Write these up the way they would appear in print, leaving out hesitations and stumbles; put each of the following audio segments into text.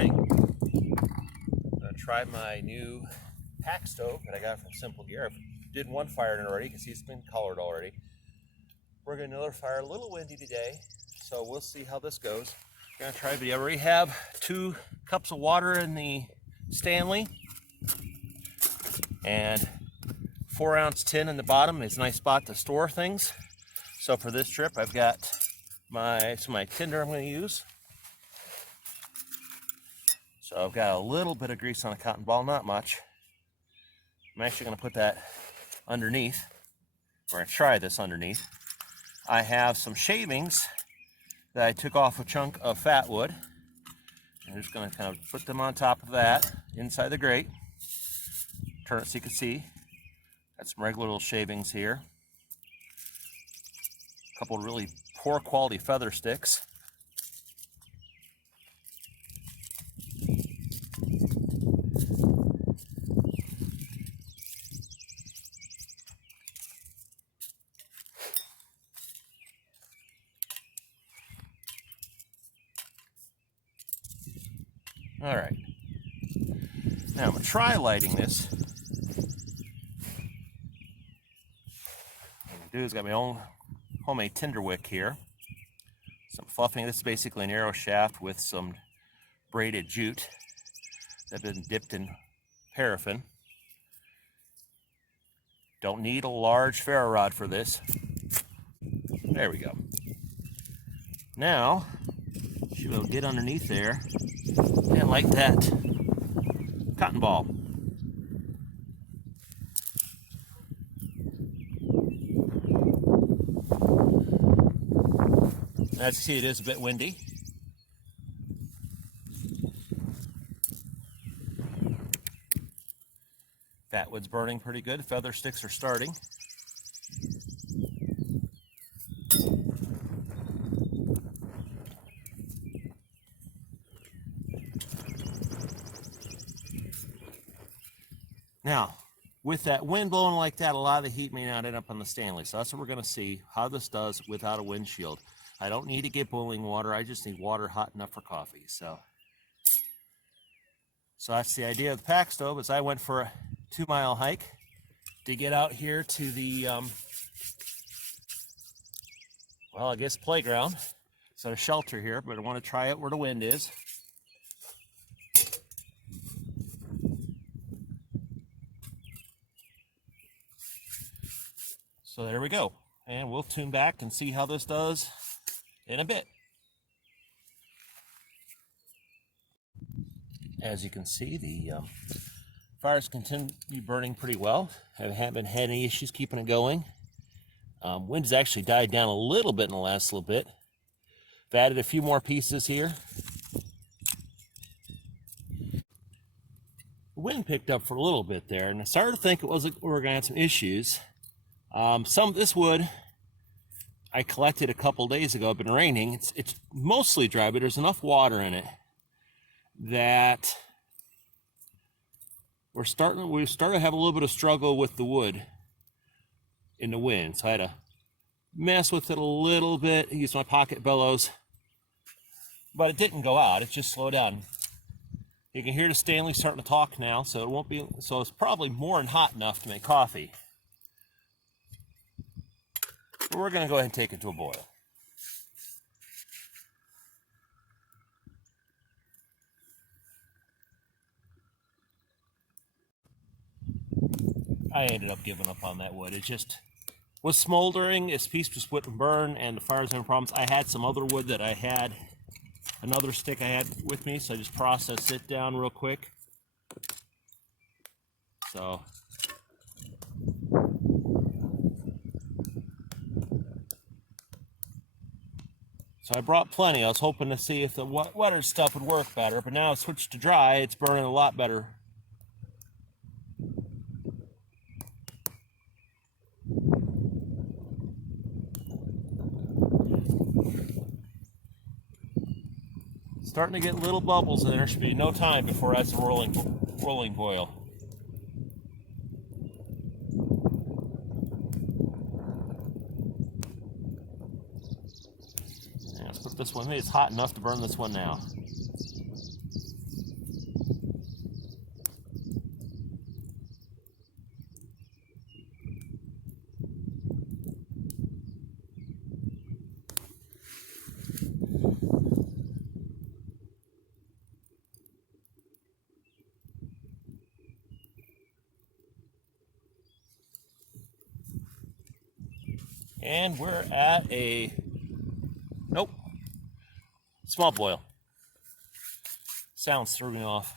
morning. I'm going to try my new pack stove that I got from Simple Gear. I did one fire in it already. You can see it's been colored already. We're going to do another fire, a little windy today, so we'll see how this goes. I'm going to try, but I already have 2 cups of water in the Stanley and 4-ounce tin in the bottom. It's a nice spot to store things. So for this trip, I've got my tinder I'm going to use. So I've got a little bit of grease on a cotton ball, not much. I'm actually going to put that underneath. We're going to try this underneath. I have some shavings that I took off a chunk of fat wood. I'm just going to kind of put them on top of that inside the grate. Turn it so you can see. Got some regular little shavings here. A couple of really poor quality feather sticks. All right. Now I'm going to try lighting this. What I'm going to do is got my own homemade tinder wick here. Some fluffing. This is basically an arrow shaft with some braided jute that has been dipped in paraffin. Don't need a large ferro rod for this. There we go. Now, she will get underneath there and light that cotton ball. As you see, it is a bit windy. Fatwood's burning pretty good. Feather sticks are starting. Now, with that wind blowing like that, a lot of the heat may not end up on the Stanley. So that's what we're going to see, how this does without a windshield. I don't need to get boiling water. I just need water hot enough for coffee. So that's the idea of the pack stove. Is I went for a 2-mile hike to get out here to the, well, I guess playground. So a shelter here, but I want to try it where the wind is. So there we go. And we'll tune back and see how this does in a bit. As you can see, the fires continue burning pretty well. I haven't had any issues keeping it going. Wind has actually died down a little bit in the last little bit. I've added a few more pieces here. The wind picked up for a little bit there, and I started to think it was we were going to have some issues. Some of this wood I collected a couple days ago. It's been raining. It's mostly dry, but there's enough water in it that we're starting to have a little bit of struggle with the wood in the wind. So I had to mess with it a little bit, use my pocket bellows, but it didn't go out. It just slowed down. You can hear the Stanley starting to talk now, so it won't be. So it's probably more than hot enough to make coffee. But we're going to go ahead and take it to a boil. I ended up giving up on that wood. It just was smoldering. This piece just wouldn't burn, and the fire's having problems. I had some other wood that I had, another stick I had with me, so I just processed it down real quick. So I brought plenty. I was hoping to see if the wetter stuff would work better, but now it's switched to dry. It's burning a lot better. Starting to get little bubbles in there. Should be no time before that's a rolling boil. Yeah, let's put this one. It's hot enough to burn this one now. And we're at a, nope, small boil. Sounds threw me off.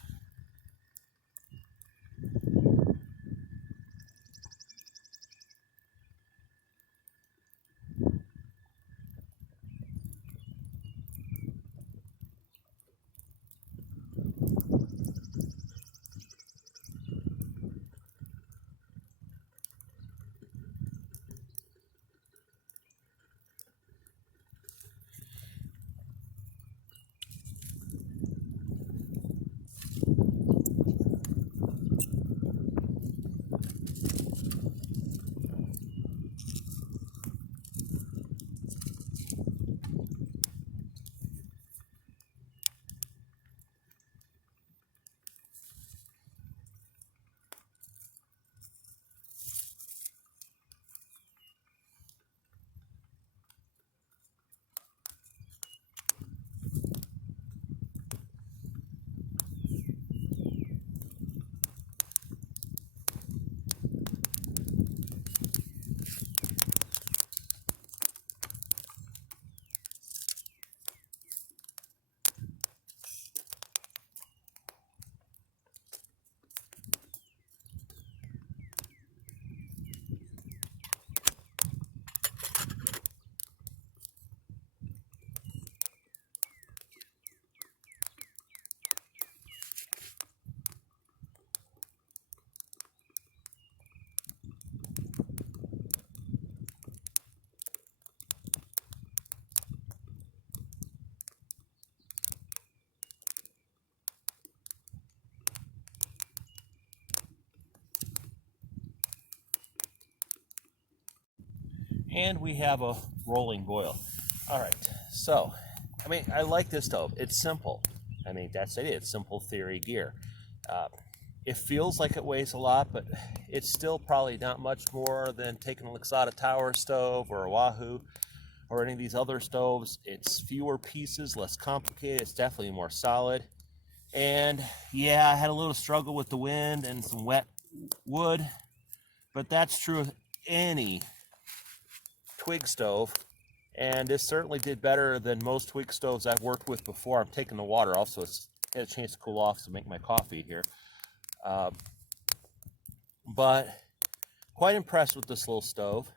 And we have a rolling boil. All right, so, I mean, I like this stove. It's simple. I mean, that's it. It's simple theory gear. It feels like it weighs a lot, but it's still probably not much more than taking a Luxottica Tower stove or a Wahoo or any of these other stoves. It's fewer pieces, less complicated. It's definitely more solid. And yeah, I had a little struggle with the wind and some wet wood, but that's true of any twig stove, and this certainly did better than most twig stoves I've worked with before. I'm taking the water off, so it's had a chance to cool off to make my coffee here. But quite impressed with this little stove.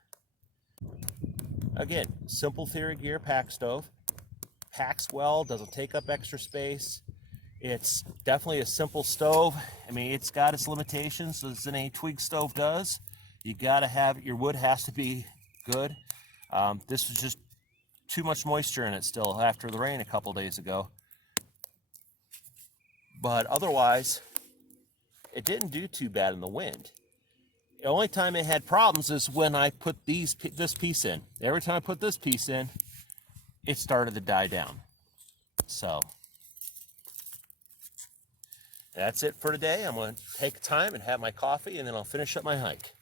Again, simple theory gear pack stove. Packs well, doesn't take up extra space. It's definitely a simple stove. I mean, it's got its limitations, as any twig stove does. You gotta have, your wood has to be good. This was just too much moisture in it still after the rain a couple days ago. But otherwise, it didn't do too bad in the wind. The only time it had problems is when I put this piece in. Every time I put this piece in, it started to die down. So that's it for today. I'm going to take time and have my coffee, and then I'll finish up my hike.